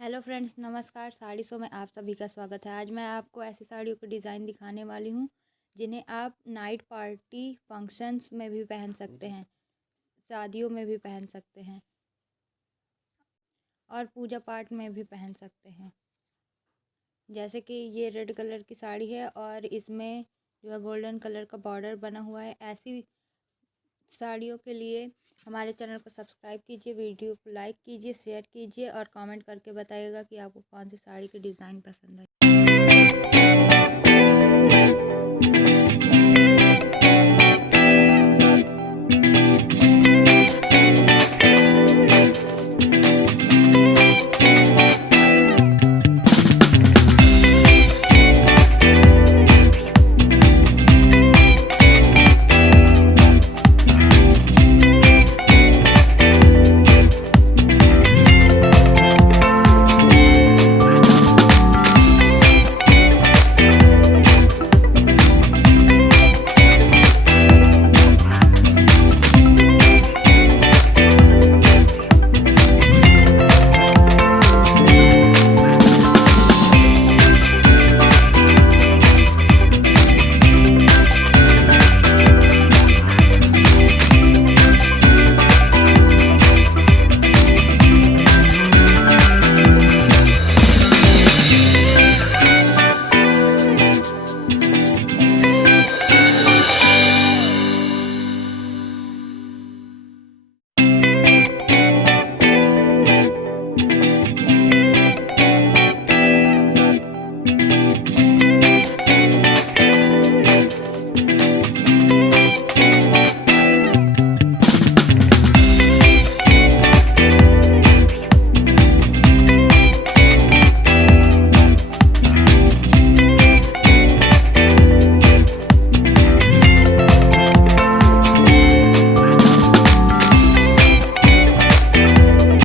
Hello friends, नमस्कार। Sari show में आप सभी का स्वागत है। आज मैं आपको ऐसी साड़ियों के डिज़ाइन दिखाने वाली हूँ जिन्हें आप नाइट पार्टी फंक्शंस में भी पहन सकते हैं, शादियों में भी पहन सकते हैं और पूजा पाठ में भी पहन सकते हैं। जैसे कि ये रेड कलर की साड़ी है और इसमें जो है गोल्डन कलर का बॉर्डर बना हुआ है। ऐसी साड़ियों के लिए हमारे चैनल को सब्सक्राइब कीजिए, वीडियो को लाइक कीजिए, शेयर कीजिए और कमेंट करके बताइएगा कि आपको कौन सी साड़ी की डिज़ाइन पसंद है।